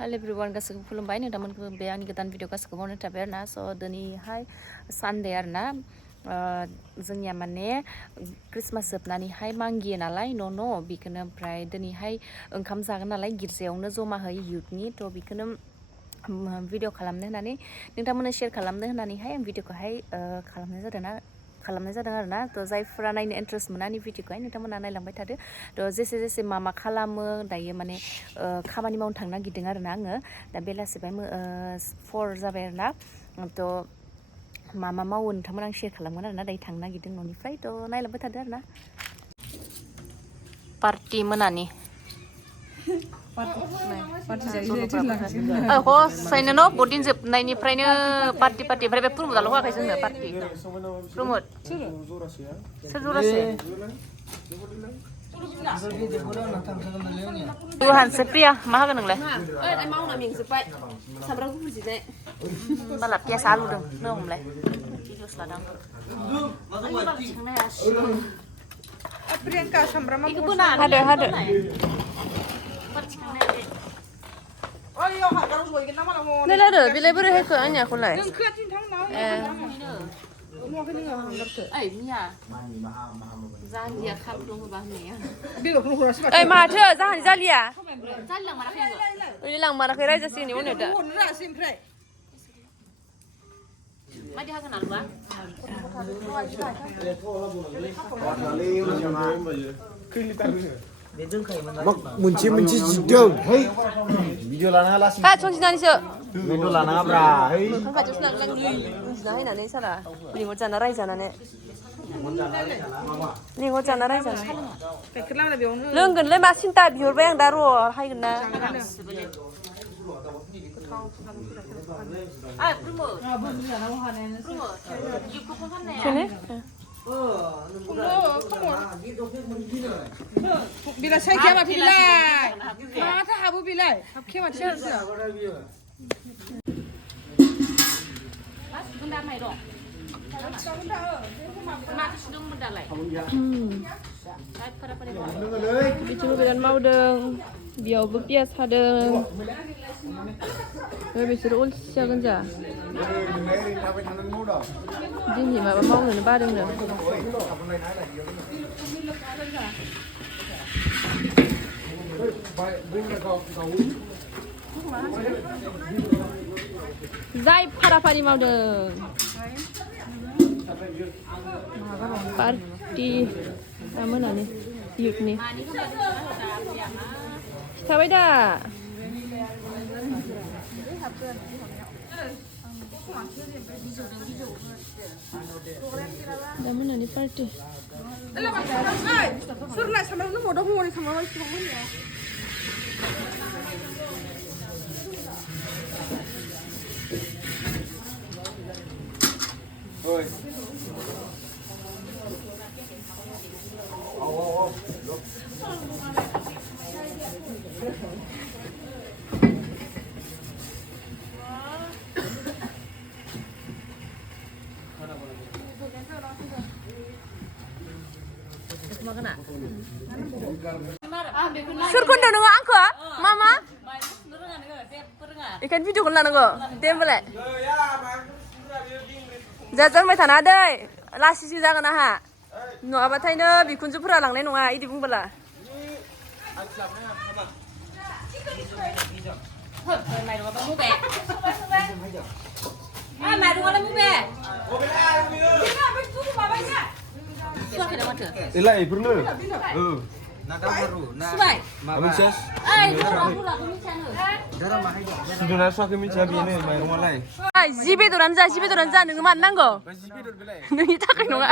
हेल' everyone गासैखौबो खुलुमबाय नोंथांमोनखौ बे आंनि गोदान भिडिअ गासैखौबो मावनो थाबाय आरोना स' दिनैहाय सानडे आरोना जोंनिया माने क्रिसमास जोबनानैहाय मागियो नालाय न' बेखौनो ओमफ्राय दिनैहाय ओंखाम जागोन नालाय गिर्जायावनो जमाहै इयुथनि थ' बेखौनो भिडिअ खालामनो होननानै नोंथांमोननो शेयार खालामनो होननानैहाय आं भिडिअखौहाय खालामनाय जादों आरोना थ' जायफोरा नायनो इन्ट्रेस्ट मोना आंनि भिडिअखौहाय नोंथांमोना नायलांबाय थादो थ' जेसे मा खालामो दायो माने खामानि मावनो थांनो नागिरदों आरोना आङो दा बेलासिबाय 4 जाबाय आरोना थ' मा मावो नोंथांमोना आं शेयार खालामगोन आरोना दायो थांनो नागिरदों न'निफ्राय थ' नायलांबाय थादो आरोना पार्टि मोनानि हसायनो न' बदिन जोबनायनिफ्रायनो पार्टि ओमफ्राय बे प्रमदाल' होआखै जोंनो पार्टि प्रमद सोर जरासे हानसे प्रिया मा होगोन नोंलाय मावना मेंजोब्बाय सामब्राम गुफुर जिनाय बाला पियास आलु दं नों हमलाय भिडिअस लादों प्रियंका सामब्राम हादो नैलारो बिलाय बोरै हायखो आंनियाखौलाय ओइ माथो जाहानि जालिया ओइ लांमाराखै रायजासिगोन उनाव दा मादि हागोन आलुआ मोनसे जिदों है भिडिअ लानाङा लासै हा संजिनानैसो भिडिअ लानाङाब्रा है मोखां खाथियावसो लांलाय उन्दुना हैनानै साला लिंहर जाना रायजानानै लिंहर जाना रायजाना लोंगोनलै मा सिन्था बिहरबाय आं दा र' हायगोन ना बिलाय सायखिया माथो बिलाय माथो हाबो बिलाय हाबखे माथो बिथिंबो बिराद मावदों बेयावबो पियास हादों बिसोरो अलसिया गोजा दिनै माबा मावनोनो बादोंनो जाय फाराफारि मावदों पार्टि मोनानि इयुथनि खिथाबाय दा मोनानि पार्टि सोरलाय सामब्राम दङ हनै सामब्राम सोरखौ होनदों नोङो आंखौ मा बेखायनो भिडिअखौनो लानांगौ दे होमबालाय जाजांबाय थाना दै लासिसो जागोन आंहा नङाबाथायनो बिखुनजोफोरा लांनाय नङा इदि बुंबोला जि बेदरानो जा नोङो मानो नांगौ नोंनि थाखाय नङा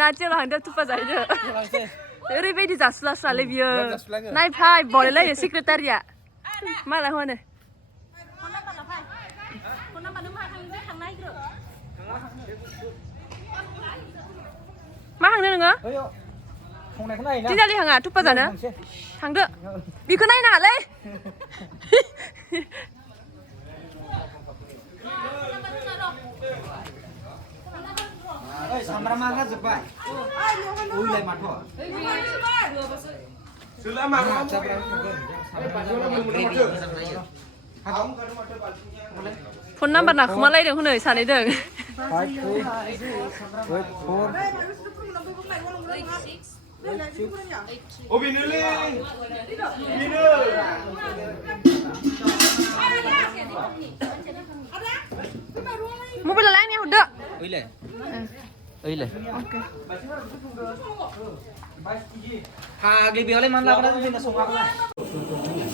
नाथियाला हांदो थुफा जाहैदो ओरैबायदि जासुलासुलालै बियो नायफाय बलायलायो सेक्रेटारिया मालाय होनो मा हांनो नोङो दिनालि हाङा थुप्पा जानो थांदो बेखौ नायनाङालै सामब्रामा जोब्बाय उइलाय माथो फन नाम्बार नाखुमालायदों हनै सानैदों โอ้บินเลยบิน mau beli lain ya udah Oi le. Ha gli biole man la kana din na sunga kana.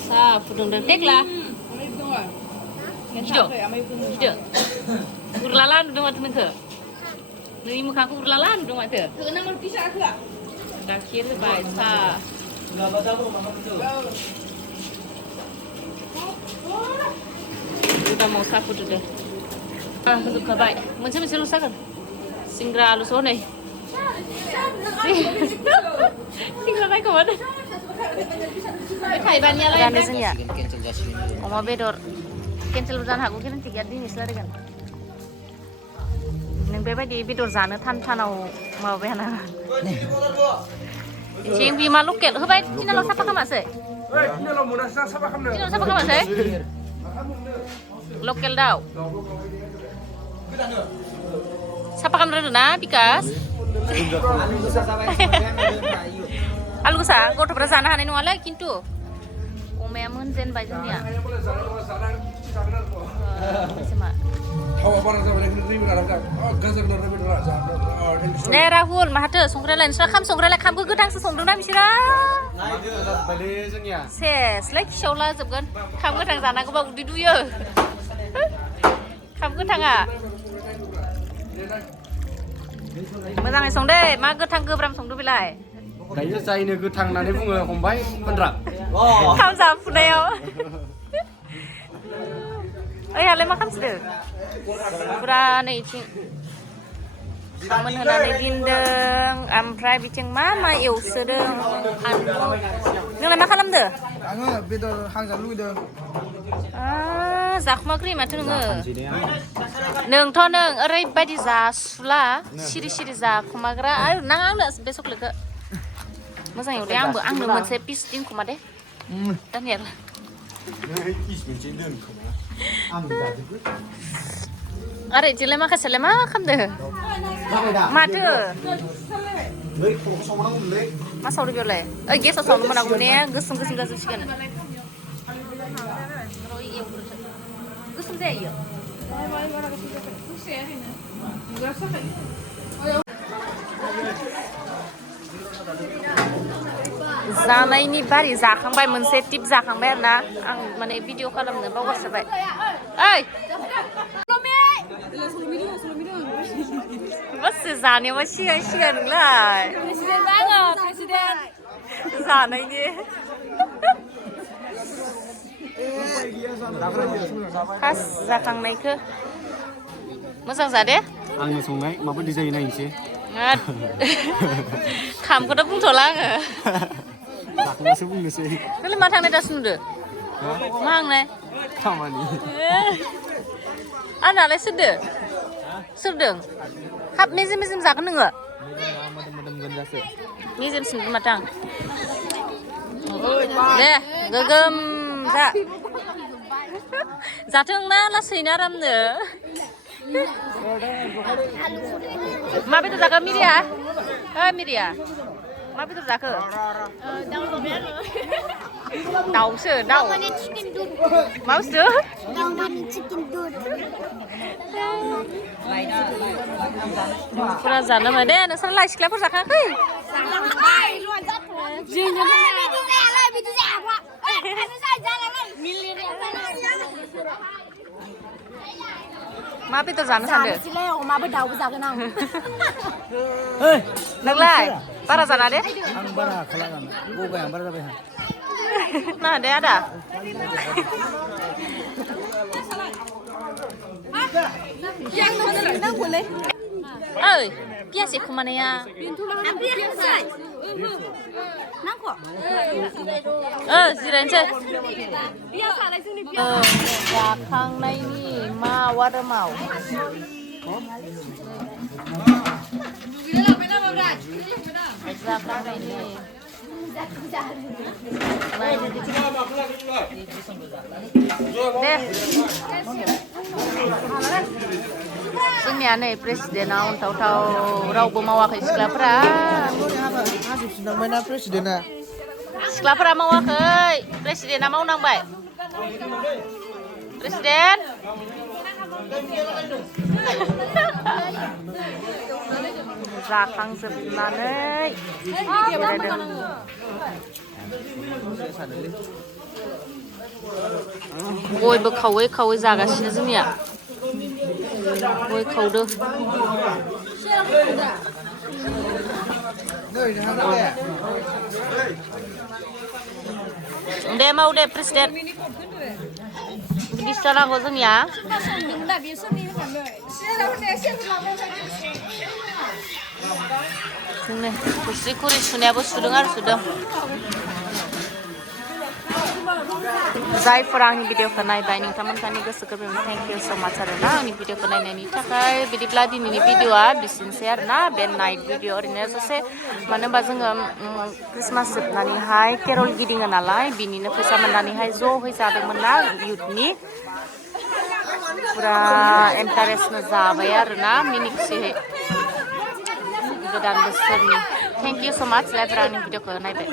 sa pudung dan tek lah hidup hidup urlalan udah mati nengke dari muka aku urlalan udah mati dah kira baik sa udah mau sapu deh suka baik macam lu sakit singra lu so nih singra baik kemana Kai banyak lah ya. Cancel jasin. Oma bedor. Cancel udan aku kira tiga dinis lah kan. Neng beba di bedor zana tan tanau mau behana. Cing bi maluk kel. Hebat cina lo siapa kamu sih? Ini lo mudah siapa kamu? Cina lo siapa kamu sih? Lokal dau. Siapa kamu dulu na Pikas? Alu sa, kau tu perasaan hane nuala kintu. Umeh munzen bajan dia. Sama. Nih Rahul, mahatu songkrelan. Sudah kam songkrelan kam gue gedang sesongkrelan bisira. Ses, lagi shoula jebgan. Kam gedang sana gue bawa didu ya. Kam gedang ah. Mazang song deh, mak gedang gue beram song du bilai. दायो जायनो गोथां होननानै बुङो हमबाय होनद्रा Kam sapunayo. Halai मा खालामसोदो? Pura नै इथिं खामोन होनानै दिनदों, ओमफ्राय बिथिं मा एवसोदों आलु. नोंलाय मा खालामदो? आङो बेदर हांजानो लुगैदों. जाखुमाख्रि माथो नोङो? नोंथ' नों ओरैबायदि जासुला, सिरि सिरि जाखुमाग्रा. नाङा आंनो बे चक्लेटखौ. मोजां एवदे आंनो मोनसे पिस दिनखुमा दे. दानियाल. Are jele makasih मा खालामदो? माथो? मा सावदो बेयावलाय? गेसाव सावनो मोनागौमोन ने गोसोम गोसोम जाजोबसिगोन. गोसोम जायो? जानायनि बारि जाखांबाय मोनसे टिप जाखांबाय आरोना आं माने भिडिअ खालामनो बावगारसोबाय ओइ बस जानायाव सिगां सिगां नोंलाय जानायनि फास जाखांनायखौ मोजां जादे आंनो संनाय माबायदि जायो नायनोसै खामखौथ' बुंथ'ला आङो जाखांनासो बुंनोसै नोंलाय मा थांनाय दासो नुदो मा आंलाय खामानि आंनालाय सोरदों हाब मेजेम मेजेम जागोन नोङो मेजेमसिन माथो आं दे गोगोम जाथों ना लासैनो आरामनो मा बेदर जाखो मिरिया मिरिया मा बेदर जाखो दाउसो दाउ मा बुस्थु फुरा जानो मोनो दे नोंसोर लाइ सिख्लाफोर जाखाखै मा बेदर जानो सानदों अमाबो दाउबो जागोन आं नोंलाय बारा जाना दे आं बारा खालामो गगाय आं बारा जाबाय ना दे आदा ओइ पियास एखुमानाया जिरायनोसै जाखांनायनि माव आरो माव जाखांनायनि दे जोंनिया नै प्रेसिडेन्टआ उनथावथाव रावबो मावाखै सिख्लाफोरा हाजोबफिननांबायना प्रेसिडेन्टआ सिख्लाफोरा मावाखै प्रेसिडेन्टआ मावनांबाय प्रेसिडेन्ट जाखांजोबनानै जिरायदों गयबो खावै खावै जागासिनो जोंनिया गय खावदो दे माव दे प्रेसिडेन्ट बिदिसो जानांगौ जोंनिया जोंनो थोरसि खुरै सुनायाबो सुदों आरो सुदों जायफोरा आंनि भिडिअखौ नायबाय नोंथांमोननि गोसो गोरबोनिफ्राय थेंक इउ स' माच आरोना आंनि भिडिअखौ नायनायनि थाखाय बिदिब्ला दिनैनि भिडिअआ बिसिनोसै आरोना बे नाइट भिडिअ ओरैनो ससे मानो होनबा जोङो क्रिसमास जोबनानैहाय केरल गिदिङो नालाय बिनिनो फैसा मोननानैहाय ज'है जादोंमोन ना इउथनि पुरा इन्टारेस्टनो जाबाय आरोना मिनि खुसिहै गोदान बोसोरनि थेंक इउ स' माच जायफोरा आंनि भिडिअखौ नायबाय